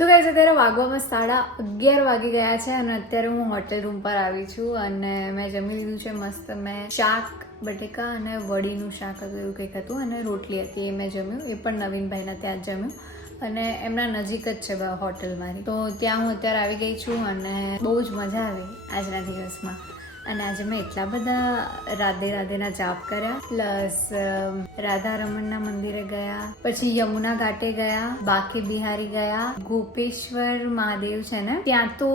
તો ગાઈસ અત્યારે વાગવામાં 11:30 વાગી ગયા છે અને અત્યારે હું હોટેલ રૂમ પર આવી છું અને મેં જમી લીધું છે મસ્ત. મેં શાક બટેકા અને વડીનું શાક હતું એવું કંઈક હતું અને રોટલી હતી એ મેં જમ્યું. એ પણ નવીનભાઈના ત્યાં જ જમ્યું અને એમના નજીક જ છે હોટેલ મારી. તો ત્યાં હું અત્યારે આવી ગઈ છું અને બહુ જ મજા આવી આજના દિવસમાં. અને આજે મેં એટલા બધા રાધે રાધેના જાપ કર્યા, પ્લસ રાધા રમણના મંદિરે ગયા, પછી યમુના ઘાટે ગયા, બાંકે બિહારી ગયા, ગોપેશ્વર મહાદેવ છે ને ત્યાં તો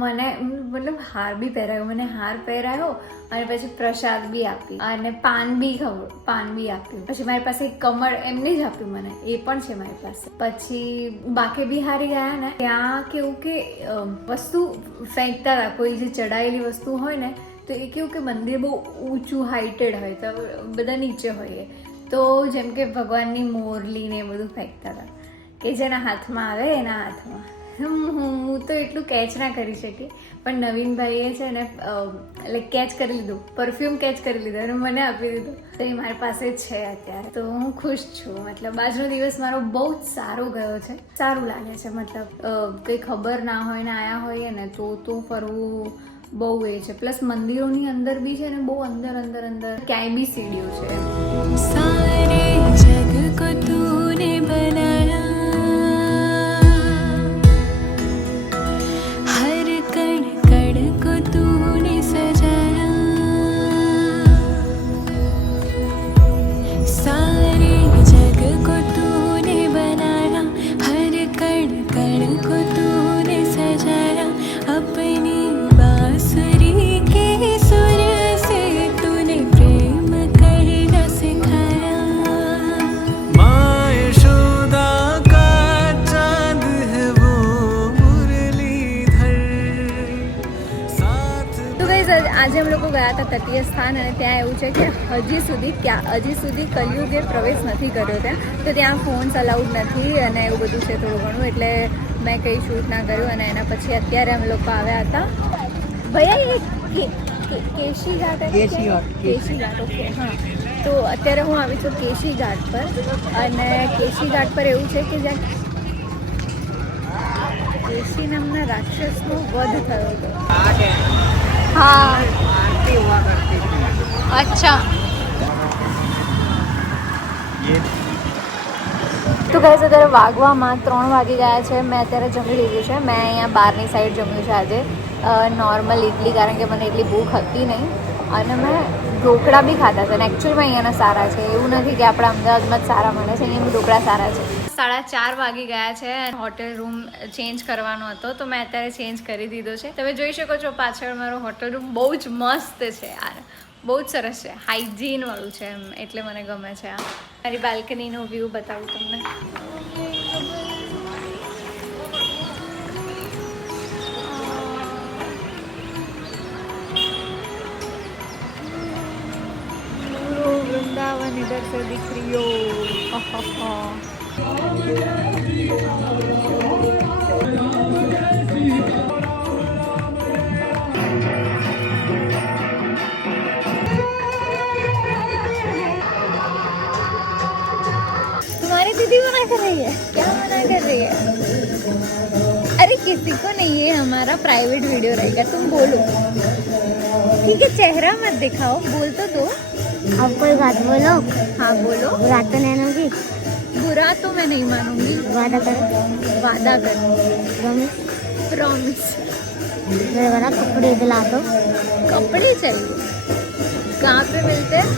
મને મતલબ હાર બી પહેરાયો, મને હાર પહેરાયો અને પછી પ્રસાદ બી આપી અને પાન બી આપ્યું. પછી મારી પાસે એક કમળ એમને જ આપ્યું મને, એ પણ છે મારી પાસે. પછી બાંકે બિહારી ગયા ને ત્યાં કેવું કે વસ્તુ ફેંકતા હતા, કોઈ જે ચડાયેલી વસ્તુ હોય ને તો એ કેવું કે મંદિર બહુ ઊંચું હાઇટેડ હોય તો બધા નીચે હોઈએ, તો જેમ કે ભગવાનની મોરલી ને એ બધું ફેંકતા હતા કે જેના હાથમાં આવે એના હાથમાં. હું તો એટલું કેચ ના કરી શકી, પણ નવીનભાઈએ છે ને લાઈક કેચ કરી લીધું, પરફ્યુમ કેચ કરી લીધું અને મને આપી દીધું. તો એ મારી પાસે છે અત્યારે, તો હું ખુશ છું. મતલબ આજનો દિવસ મારો બહુ જ સારો ગયો છે, સારું લાગે છે. મતલબ કંઈ ખબર ના હોય ને આયા હોઈએ ને તો ફરવું બહુ એ છે. પ્લસ મંદિરોની અંદર બી છે ને બહુ અંદર ક્યાંય બી સીડીઓ છે. સારે જગ કો તૂને બનાયા, હર કણ કણ કો તૂને સજાયા, સારે જગ કો તૂને બનાયા, હર કણ કણ કો તૂને સજાયા, अपनी बांसुरी के सुर से तूने प्रेम करना सिखाया, माँ यशोदा का चांद है वो मुरलीधर साथ. તો ગાઈસ આજે हम લોકો ગયા હતા તટીય સ્થાન અને ત્યાં એવું છે કે હજી સુધી કલયુગે પ્રવેશ નથી કર્યો ત્યાં, તો ત્યાં ફોન્સ અલાઉડ નથી અને એવું બધું છે થોડું ઘણું, એટલે મેં કંઈ શૂટ ના કર્યું. અને એના પછી અત્યારે અમે લોકો આવ્યા હતા ભૈયા એ કેશી ઘાટ, ઓકે હા. તો અત્યારે હું આવી છું કેશી ઘાટ પર, અને કેશી ઘાટ પર એવું છે કે જ્યાં કેશી નામના રાક્ષસનો વધ થયો હતો. હા અચ્છા. તો ગાઈસ અત્યારે વાગવામાં 3 વાગી ગયા છે. મેં અત્યારે જમી લીધું છે. મેં અહીંયા બહારની સાઈડ જમ્યું છે આજે, નોર્મલ ઇડલી, કારણ કે મને એટલી ભૂખ હતી નહીં. અને મેં ઢોકળા બી ખાધા છે અને એકચ્યુઅલમાં અહીંયાના સારા છે, એવું નથી કે આપણા અમદાવાદમાં જ સારા મળે છે, અહીંયાનું ઢોકળા સારા છે. 4:30 વાગી ગયા છે. હોટેલ રૂમ ચેન્જ કરવાનો હતો તો મેં અત્યારે ચેન્જ કરી દીધો છે. તમે જોઈ શકો છો પાછળ મારો હોટેલ રૂમ બહુ જ મસ્ત છે યાર, બહુ જ સરસ છે, હાઇજીન વાળું છે એમ, એટલે મને ગમે છે. આ મારી બાલ્કનીનો વ્યૂ બતાવું તમને. वृंदावन इधर से दिख रही हो. तुम्हारी दीदी मना कर रही है, क्या मना कर रही है? अरे किसी को नहीं, ये हमारा प्राइवेट वीडियो रहेगा, तुम बोलो ठीक है, चेहरा मत दिखाओ, बोल तो दो. अब कोई बात बोलो. हाँ बोलो. बुरा तो नहीं मानोगी? बुरा तो मैं नहीं मानूंगी. वादा करो. वादा करो. प्रॉमिस. प्रॉमिस. मेरे वाला कपड़े दिला दो. कपड़े चाहिए? कहाँ पे मिलते हैं?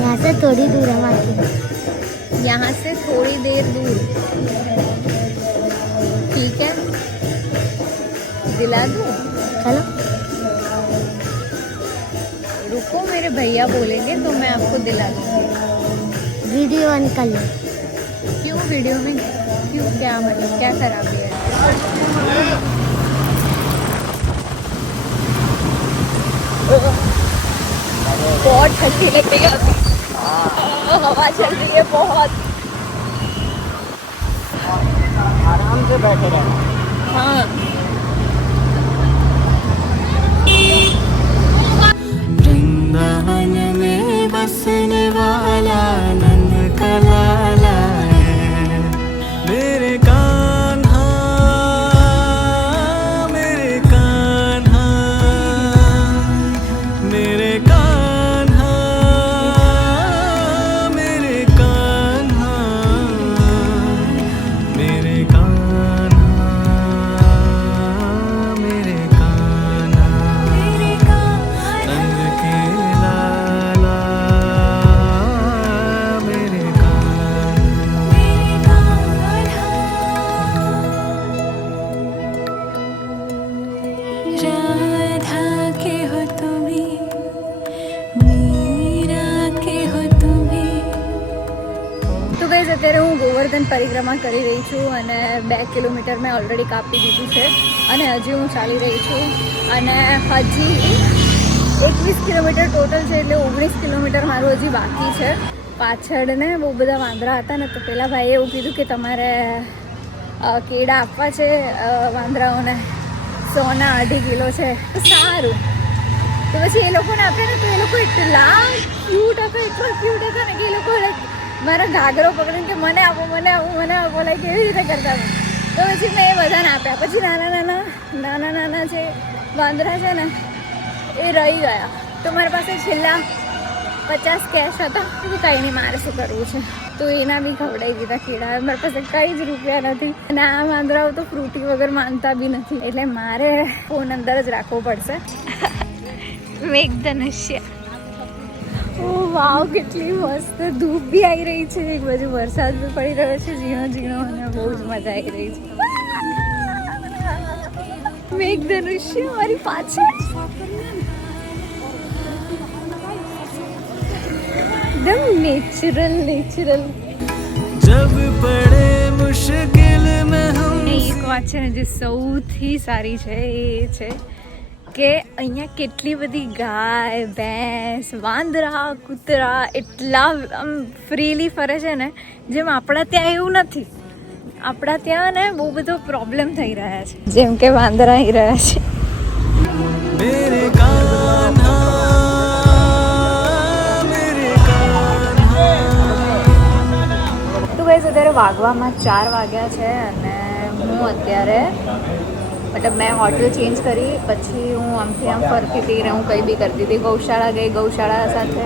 यहाँ से थोड़ी दूर है मार्केट. यहाँ से थोड़ी देर दूर. ठीक है, दिला दूँ? चलो. रुको, मेरे भैया बोलेंगे तो मैं आपको दिला दूँगी. वीडियो ऑन कर लो. क्यों वीडियो में क्यों, क्या मतलब क्या खराबी है? बहुत ठंडी लग रही है अभी, हवा चल रही है बहुत. आराम से बैठे रहो. हाँ वृंदावन में बसने वाला नंद का लाला है, मेरे कान्हा પરિક્રમા કરી રહી છું અને 2 કિલોમીટર મેં ઓલરેડી કાપી દીધું છે અને હજી હું ચાલી રહી છું અને હજી 21 કિલોમીટર ટોટલ છે એટલે 19 કિલોમીટર મારું હજી બાકી છે. પાછળ ને બહુ બધા વાંદરા હતા ને તો પેલા ભાઈએ એવું કીધું કે તમારે કેળા આપવા છે વાંદરાઓને 100 કિલો છે. સારું, તો પછી એ લોકોને આપે ને તો એ લોકો એટલા ક્યુટ હતા ને કે એ લોકો મારા ઘાઘરો પકડીને કે મને આપો લાઈક એવી રીતે કરતા હતા. તો પછી મેં એ બધાને આપ્યા. પછી નાના જે વાંદરા છે ને એ રહી ગયા. તો મારી પાસે છેલ્લા 50 કેશ હતા. કંઈ નહીં, મારે શું કરવું છે, તો એના બી ખવડાવી દીધા કેળા. મારી પાસે કંઈ જ રૂપિયા નથી અને આ વાંદરાઓ તો ફ્રૂટી વગર માનતા બી નથી એટલે મારે ફોન અંદર જ રાખવો પડશે. મેઘધનુષ્ય, ઓ વાવ, કેટલી મસ્ત ધૂપ બી આવી રહી છે, એક બાજુ વરસાદ બી પડી રહ્યો છે ઝીણો અને બહુ જ મજા આવી રહી છે. મેઘધનુષ્ય મારી પાછળ एकदम नेचुरल. जब पड़े मुश्किल में हम એક વાત છે ને જે સૌથી સારી છે એ છે કે અહીંયા કેટલી બધી ગાય, ભેંસ, વાંદરા, કૂતરા એટલા આમ ફ્રીલી ફરે છે ને, જેમ આપણા ત્યાં એવું નથી. આપણા ત્યાં ને બહુ બધો પ્રોબ્લેમ થઈ રહ્યા છે, જેમ કે વાંદરા આવી રહ્યા છે. मेरे कान्हा તો ગાઈસ અત્યારે વાગવામાં 4 વાગ્યા છે અને હું અત્યારે મેં હોટલ ચેન્જ કરી પછી હું આમથી આમ ફરતી હતી ને હું કંઈ બી કરતી હતી. ગૌશાળા ગઈ, ગૌશાળા સાથે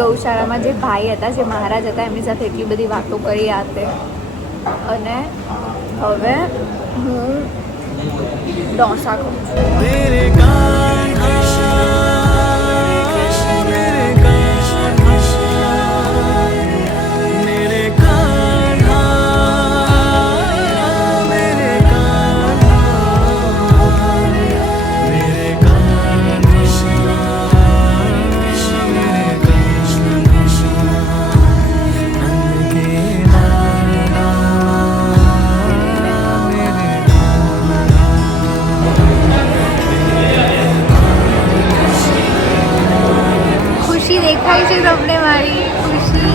ગૌશાળામાં જે ભાઈ હતા, જે મહારાજ હતા, એમની સાથે એટલી બધી વાતો કરી આ તે. અને હવે હું ઢોસા ખાઉં છું. मेरे कान्हा मेरे कान्हा मेरे कान्हा मेरे ખુશી દેખાય છે તમને મારી ખુશી?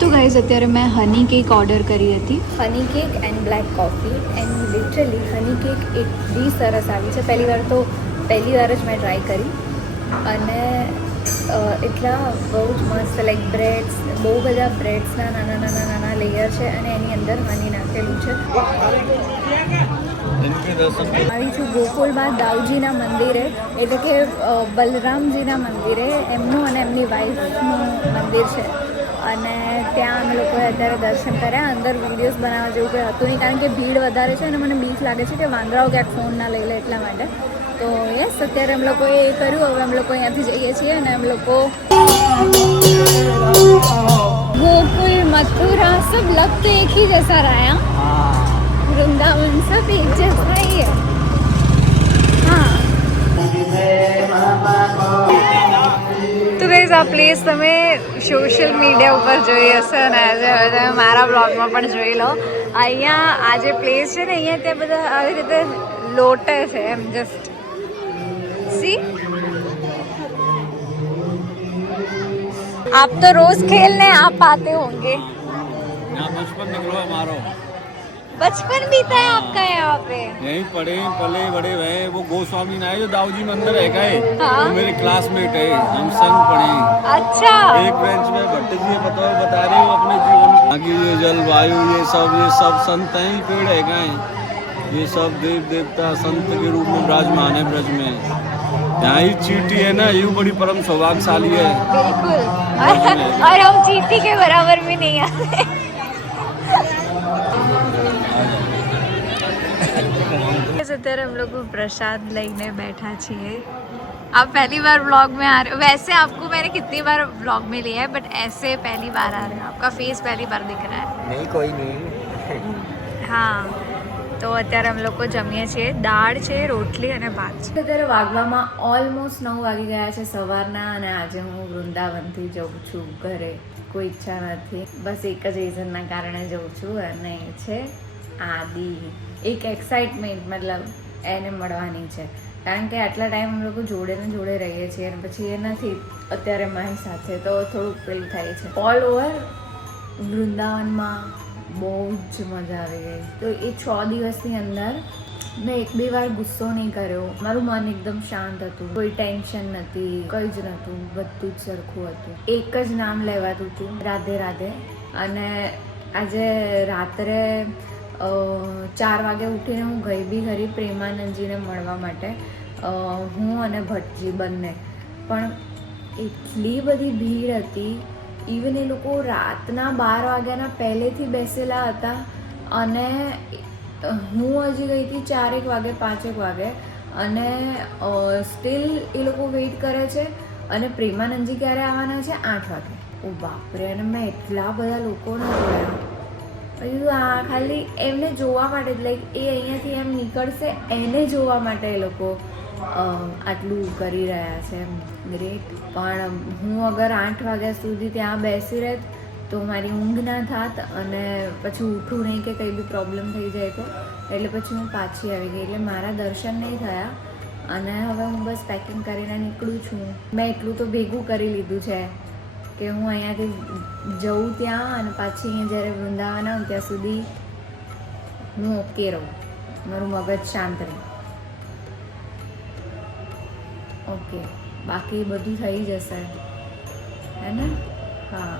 તો ગાઈઝ અત્યારે મેં હની કેક ઓર્ડર કરી હતી. Honey cake and black coffee and literally honey cake એટલી સરસ આવી છે. પહેલી વાર જ મેં ટ્રાય કરી અને એટલા બહુ જ મસ્ત, લાઈક બ્રેડ્સ, બહુ બધા બ્રેડ્સના નાના લેયર છે અને એની અંદર હની નાખેલું છે. આવી છું ગોકુલમાં દાઉજીના મંદિરે, એટલે કે બલરામજીના મંદિરે, એમનું અને એમની વાઈફનું મંદિર છે અને ત્યાં અમે લોકોએ અત્યારે દર્શન કર્યા. અંદર વિડીયોઝ બનાવવા જેવું કંઈ હતું નહીં કારણ કે ભીડ વધારે છે અને મને બીક લાગે છે કે વાંદરાઓ ક્યાંક ફોન ના લઈ લે એટલા માટે. તો યસ, અત્યારે અમે લોકોએ એ કર્યું. હવે અમે લોકો અહીંયાથી જઈએ છીએ અને અમે લોકો गोकुल मथुरा सब लग तो एक ही जैसा रहा है. वृंदावन सब एक जैसा ही है. हाँ, તો ગાઈઝ આ પ્લેસ તમે સોશિયલ મીડિયા ઉપર જોઈ હશે અને આજે હવે તમે મારા બ્લોગમાં પણ જોઈ લો. અહીંયા આ જે પ્લેસ છે ને, અહીંયા ત્યાં બધા આવી રીતે લોટે છે એમ. જસ્ટ सी, आप तो रोज खेलने आप आते होंगे. बचपन निकलो हमारा, बचपन बीता है आपका यहाँ पे? यहीं पढ़े पले बड़े हुए. वो गोस्वामी ना है जो दाऊजी मंदिर है गए, हाँ? वो मेरे क्लासमेट है, हम संग पढ़े. अच्छा, एक बेंच में भट्ट जी बता रहे हो अपने जीवन की ये जलवायु, ये सब संत हैं, पेड़ है गए. ये सब देव देवता संत के रूप में विराजमान है ब्रज में. यहाँ ही चींटी है ना, ये बड़ी परम सौभाग्यशाली है. बिल्कुल. और हम चींटी के बराबर भी नहीं आते. અત્યારે हम लोग प्रसाद લઈને बैठा છીએ. आप पहली बार व्लॉग में आ रहे हो. वैसे आपको मैंने कितनी बार व्लॉग में लिया है, बट ऐसे पहली बार आ रहे हो. आपका फेस पहली बार दिख रहा है. नहीं, कोई नहीं. હા તો અત્યારે અમે લોકો જમીએ છીએ, દાળ છે, રોટલી અને ભાત છે. અત્યારે વાગવામાં ઓલમોસ્ટ 9 વાગી ગયા છે સવારના, અને આજે હું વૃંદાવનથી જઉં છું ઘરે. કોઈ ઈચ્છા નથી, બસ એક જ રીઝનના કારણે જઉં છું, અને એ છે આદિ. એક એક્સાઇટમેન્ટ, મતલબ એને મળવાની છે, કારણ કે આટલા ટાઈમ અમે લોકો જોડે ને જોડે રહીએ છીએ અને પછી એ નથી અત્યારે મારી સાથે, તો થોડુંક પેલું થાય છે. ઓલ ઓવર વૃંદાવનમાં બહુ જ મજા આવી ગઈ. તો એ 6 દિવસની અંદર મેં એક બે વાર ગુસ્સો નહીં કર્યો. મારું મન એકદમ શાંત હતું, કોઈ ટેન્શન નથી, કંઈ જ નહોતું, બધું જ સરખું હતું. એક જ નામ લેવાતું હતું, રાધે રાધે. અને આજે રાત્રે 4 વાગે ઉઠીને હું ગઈ બી ખરી પ્રેમાનંદજીને મળવા માટે, હું અને ભટ્ટજી બંને. પણ એટલી બધી ભીડ હતી, ઇવન એ લોકો રાતના 12 વાગ્યાના પહેલેથી બેસેલા હતા, અને હું હજી ગઈ હતી 4 વાગે 5 વાગે, અને સ્ટીલ એ લોકો વેઇટ કરે છે. અને પ્રેમાનંદજી ક્યારે આવવાના છે? 8 વાગે. ઓ બાપરે! અને મેં એટલા બધા લોકોને જોયા. પછી આ ખાલી એમને જોવા માટે જ, લાઈક એ અહીંયાથી એમ નીકળશે એને જોવા માટે એ લોકો આટલું કરી રહ્યા છે. ગ્રેટ. પણ હું અગર 8 વાગ્યા સુધી ત્યાં બેસી રહેત તો મારી ઊંઘ ના થાત, અને પછી ઉઠું નહીં કે કંઈ બી પ્રોબ્લેમ થઈ જાય તો, એટલે પછી હું પાછી આવી ગઈ. એટલે મારા દર્શન નહીં થયા, અને હવે હું બસ પેકિંગ કરીને નીકળું છું. મેં એટલું તો ભેગું કરી લીધું છે કે હું અહીંયાથી જઉં ત્યાં, અને પાછી અહીંયા જ્યારે વૃંદાવન આવું ત્યાં સુધી હું ઓકે રહું, મારું મગજ શાંત રહે. ઓકે, બાકી બધું થઈ જશે, હે ને? હા.